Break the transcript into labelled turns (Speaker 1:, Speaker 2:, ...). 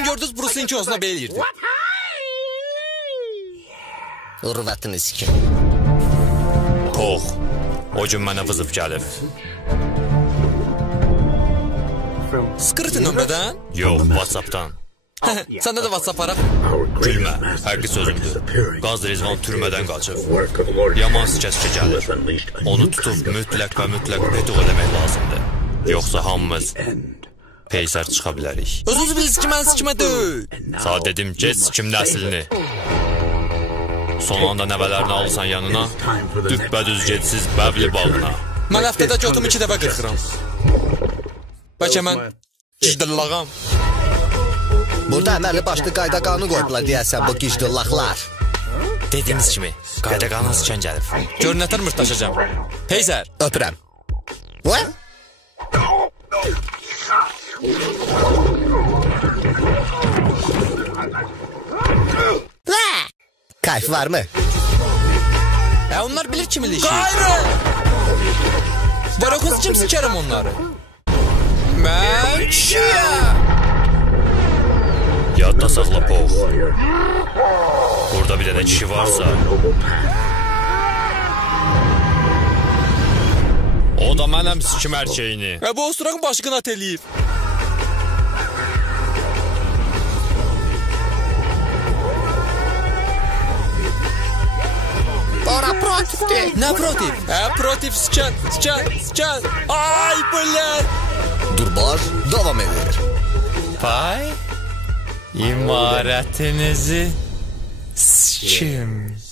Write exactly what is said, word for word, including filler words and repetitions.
Speaker 1: gördünüz Bruce Lee kinosuna belirdi.
Speaker 2: Urvatını sikim.
Speaker 1: Pox. O gün mənə vızıb gəlib. Skritin nömrədən? Yox, WhatsApp'dan. Səndə də WhatsApp var. Gülmə, həqqi sözümdür. Qaz Rizvan türmədən qaçıb. Yaman sikəskə gəlir. Onu tutub mütləq və mütləq petuq eləmək lazımdır. Yoxsa hamımız peysər çıxa bilərik. Özünüzü bil sikimən sikimə deyil. Sağ dedim, get sikim nəslini. Son anda nəvələrini alırsan yanına, düppədüz getsiz bəbli bağına. Mən həftədə götümü iki dəfə qırxıram. Bəlkə mən gicdillağam.
Speaker 2: Burada əmərli başlı qayda qanun qoyublar deyəsən bu gicdillaqlar.
Speaker 1: Dediyiniz kimi, qayda qanun sikən gəlib. Gör nətər mırtlaşacam. Peysər.
Speaker 2: Öpürəm. Və? Kayf var mı?
Speaker 1: E onlar bilir kimin işi. Gayrı! Varokunuz kim sikerim onları? Mən kişiyəm. Yadda saxla Pox. Burada bir dənə kişi varsa, o da mənəm sikim erkeğini. E bu osturağın başı qınat eləyib.
Speaker 2: Ora protifdir.
Speaker 1: Nə protif? Hə protif siken, siken, siken. Ay bilər.
Speaker 2: Durbaş davam edir.
Speaker 1: Pay imarətinizi sikim.